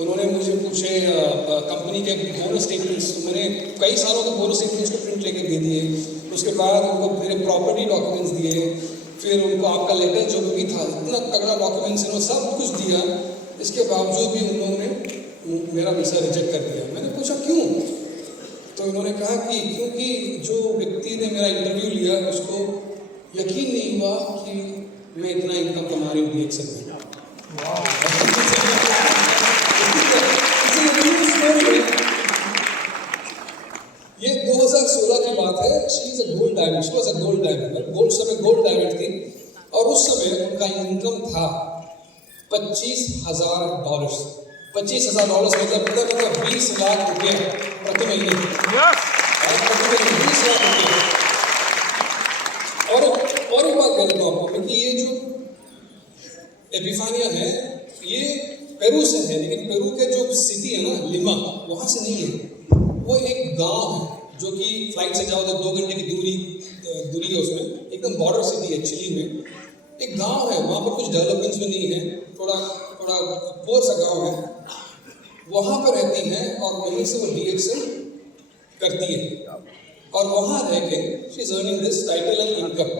उन्होंने मुझे पूछे कंपनी के बोनस स्टेटमेंट्स, मैंने कई सालों के बोनस स्टेटमेंट्स को प्रिंट लेके दे दिए। उसके बाद उनको मेरे प्रॉपर्टी डॉक्यूमेंट्स दिए, फिर उनको आपका लेटर जो भी था, इतना तगड़ा डॉक्यूमेंट्स इन्होंने सब कुछ दिया। इसके बावजूद भी उन्होंने मेरा वीज़ा रिजेक्ट कर दिया। मैंने पूछा क्यों? तो उन्होंने कहा कि क्योंकि जो व्यक्ति ने मेरा इंटरव्यू लिया उसको यकीन नहीं हुआ कि मैं इतना इनकम कमा रही हूँ DXN में। ये 2016 की बात है। She is a gold diamond, she was a gold diamond, gold समय गोल्ड डायमंड थी, और उस समय उनका इनकम था $25,000। $25,000 मतलब 20 लाख रुपये प्रति महीने। प्रति महीने 20 लाख रुपये। और एक बात कहता हूँ आपको कि ये जो एपिफानिया है ये पेरू से है, लेकिन पेरू के जो सिटी है ना लिमा, वहाँ से नहीं है। वो एक गांव है जो कि फ्लाइट से जाओ तो 2 घंटे की दूरी है उसमें, एकदम बॉर्डर सिटी है चिली में। एक गांव है, वहाँ पर कुछ डेवलपमेंट्स में नहीं है, थोड़ा पोर सा गांव है। वहाँ पर रहती हैं और वहीं से वो DXN करती है, और वहाँ रह के she is earning this title and income.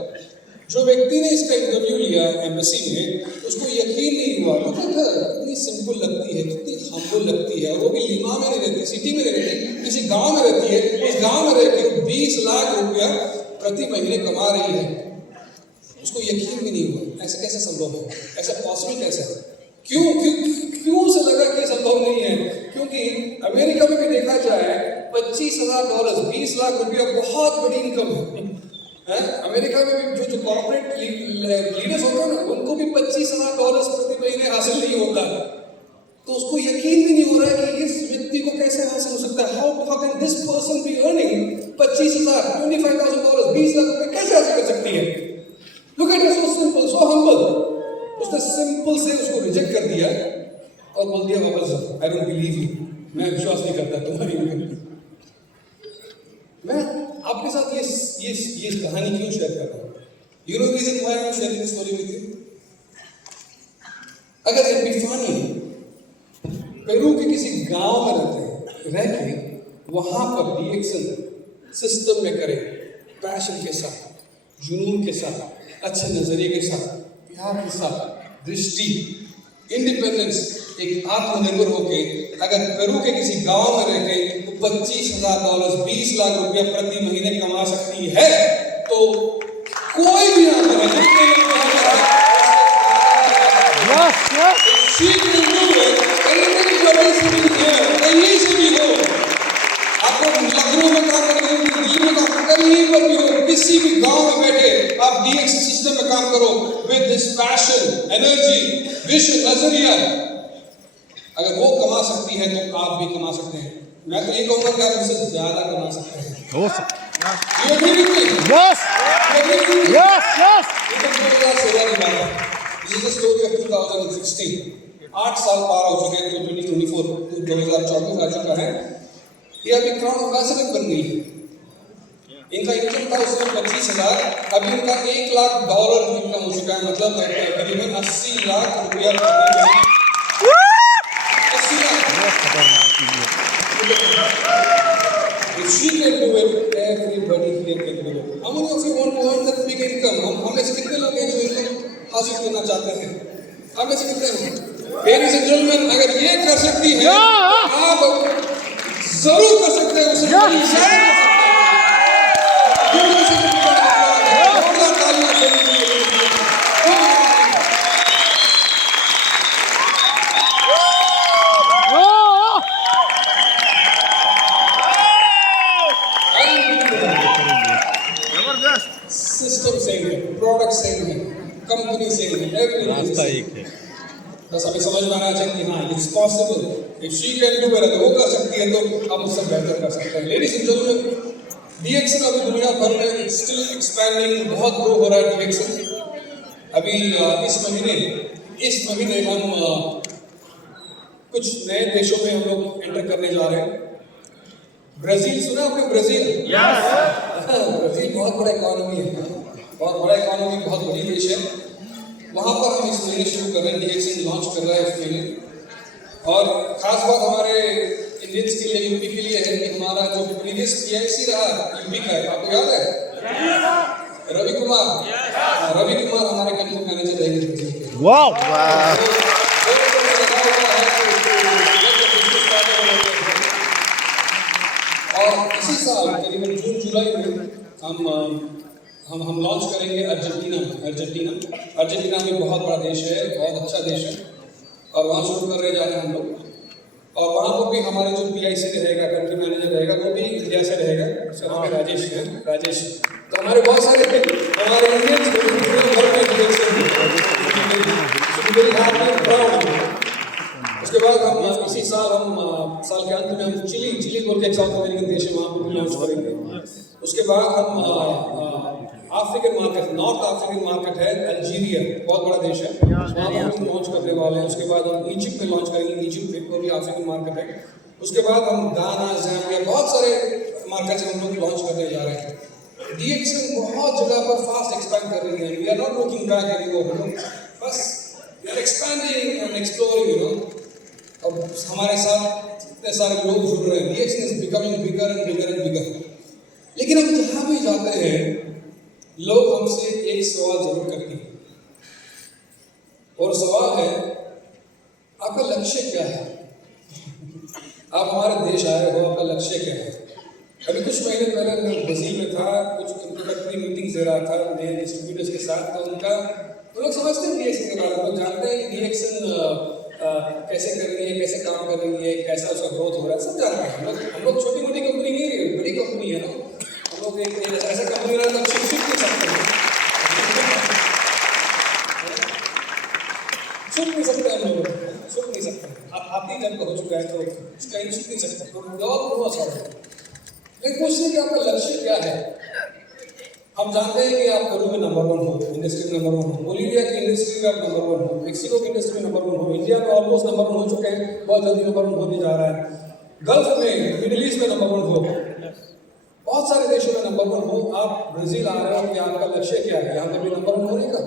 जो व्यक्ति ने इसका इंटरव्यू लिया एम्बेसी में, उसको यकीन नहीं हुआ। लोग कितनी सिंपल लगती है, कितनी हम्बल लगती है, और वो भी लिमा में नहीं रहती, सिटी में नहीं रहती, किसी गांव में रहती है। उस गांव में रह के 20 लाख रुपया प्रति महीने कमा रही है। उसको यकीन भी नहीं हुआ। ऐसे कैसे संभव है? ऐसा पॉसिबल कैसे है? क्यों उसे लगा कि संभव नहीं है? क्योंकि अमेरिका में भी देखा जाए $25,000 20 लाख रुपया बहुत बड़ी इनकम है। अमेरिका में भी जो कॉर्पोरेट लीडर्स होते हैं ना, उनको भी $25,000 प्रति महीने हासिल नहीं होता। तो उसको यकीन भी नहीं हो रहा है कि इस व्यक्ति को कैसे हासिल हो सकता है। How can this person be earning 25,000 $25,000 20 lakh रुपए कैसे हासिल कर सकती है? Look at it, so simple, so humble. उसने सिंपल से उसको रिजेक्ट कर दिया और बोल दिया वापस, आई डोंट बिलीव यू, मैं विश्वास नहीं करता तुम्हारी इनकम। मैं आपके साथ ये कहानी क्यों शेयर कर रहा हूँ? You know reason why I am sharing this story with you? अगर एपिफानी पेरू के किसी गांव में रह के वहां पर DXN सिस्टम में करे, पैशन के साथ, जुनून के साथ, अच्छे नजरिए के साथ, प्यार के साथ, दृष्टि, इंडिपेंडेंस, एक आत्मनिर्भर होके अगर पेरू के किसी गांव में रह के $25,000 20 लाख रुपया प्रति महीने कमा सकती है, तो कोई भी आदमी कहीं से भी हो, आपको लखनऊ में काम करना है, दिल्ली में काम करना, कहीं पर भी हो, किसी भी गांव में बैठे आप DXN सिस्टम में काम करो with this passion, energy, vision, नजरिया। अगर वो कमा सकती है तो आप भी कमा सकते हैं। मैं तो ये कहूंगा कि आप उससे ज्यादा कमा सकते हैं। हो सकता है। You agree with me? Yes. Yes. Yes. ये तो 2016 की बात है। This is the story of 2016. 8 साल पार हो चुके हैं, तो 2024 आ चुका है। ये अभी क्राउन एम्बेसडर बन गई है। इनका इनकम था उस समय 25,000, अभी इनका $1 लाख इनकम हो चुका है, मतलब करीबन 80 लाख रुपया प्रति महीने। 80 lakh. If she can do it, everybody here can do it. How many of you want to earn that big income? हम में से कितने लोग हैं जो इनकम हासिल करना चाहते हैं? आप में से कितने हैं? Ladies and gentlemen, अगर ये कर सकती है, आप जरूर कर सकते हैं। उसे सिस्टम सेम है, प्रोडक्ट सेम है, कंपनी सेम है, रास्ता एक है। बस हमें समझ में आना चाहिए कि हाँ it's possible. If she can do it, अगर वो कर सकती है तो हम उससे बेहतर कर सकते हैं। लेडीज एंड जेंटलमैन, DXN अभी दुनिया भर में स्टिल एक्सपैंडिंग, बहुत ग्रो हो रहा है DXN। अभी इस महीने हम कुछ नए देशों में हम लोग एंटर करने जा रहे हैं। ब्राजील सुना आपने? ब्राजील ब्राजील बहुत बड़ा इकोनॉमी है, बहुत बड़ा इकोनॉमी, बहुत बड़ी देश है। वहाँ पर हम इस महीने शुरू कर रहे हैं, DXN लॉन्च कर रहा है इस महीने। और खास बात हमारे इंडियंस के लिए, यूपी के लिए है कि हमारा जो प्रीवियस पीआईसी रहा यूपी का है, आपको याद है? रवि कुमार। रवि कुमार हमारे कंट्री मैनेजर रहेंगे। Wow. और इसी साल करीबन जून जुलाई में हम लॉन्च करेंगे अर्जेंटीना में बहुत बड़ा देश है, बहुत अच्छा देश है, और वहाँ शुरू करने जा रहे हैं हम लोग। और वहाँ पर भी हमारे जो पीआईसी रहेगा, कंट्री मैनेजर रहेगा, वो भी इंडिया से रहेगा। उसका नाम है राजेश है, राजेश। तो हमारे बहुत सारे हमारे इंडियंस उसके बाद हम इसी साल साल के अंत में हम चिली बोल के एक साउथ अमेरिकन देश है, वहाँ पर भी लॉन्च करेंगे। उसके बाद हम African market, north African market है अल्जीरिया, बहुत बड़ा देश है, वहाँ पर हम लॉन्च करने वाले हैं। उसके बाद हम इजिप्ट में लॉन्च करेंगे, इजिप्ट में वो भी अफ्रीकन मार्केट है। उसके बाद हम गाना, ज़ैम्बिया, बहुत सारे मार्केट हम लोग लॉन्च करने जा रहे हैं। DXN बहुत जगह पर फास्ट एक्सपैंड कर रही है। We are not looking back anymore, बस we are expanding and exploring, अब हमारे साथ इतने सारे लोग जुड़ रहे हैं। DXN is becoming bigger and bigger and bigger. लेकिन हम जहाँ भी जाते हैं, लोग हमसे एक सवाल जरूर करते हैं, और सवाल है आपका लक्ष्य क्या है? आप हमारे देश आए हो, आपका लक्ष्य क्या है? अभी कुछ महीने पहले मैं ब्राजील में था, कुछ इंट्रोडक्टरी मीटिंग्स दे रहा था नए डिस्ट्रीब्यूटर्स के साथ। तो वो लोग समझते हैं DXN के बारे में, लोग जानते हैं कि DXN कैसे कर रही है, कैसे काम कर रही है, कैसा उसका ग्रोथ हो रहा है, सब जानते हैं। हम लोग छोटी मोटी कंपनी नहीं है, बड़ी कंपनी है ना। हम लोग एक ऐसा कंपनी रहा तो छिप नहीं सकते हैं, छुप नहीं सकते हम लोग, छुप नहीं सकते। आप ही जब हो चुका है तो कहीं छुप नहीं सकते, तो बहुत बहुत सारा। लेकिन पूछते हैं कि आपका लक्ष्य क्या है? हम जानते हैं कि आप पेरू में नंबर 1 हो, इंडस्ट्री में नंबर 1 हो, बोलीविया की इंडस्ट्री में आप नंबर 1 हो, मेक्सिको की इंडस्ट्री में नंबर 1 हो, इंडिया में ऑलमोस्ट नंबर 1 हो चुके हैं, बहुत जल्दी नंबर 1 होने जा रहा है, गल्फ में, मिडिल ईस्ट में नंबर 1 हो, बहुत सारे देशों में नंबर 1 हो। आप ब्राजील आ रहे हो कि आपका लक्ष्य क्या है? यहाँ पर भी नंबर 1 होने का?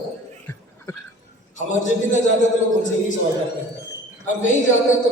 हम अर्जेंटीना जाते हैं तो लोग हमसे यही सवाल करते हैं, हम कहीं जाते हैं तो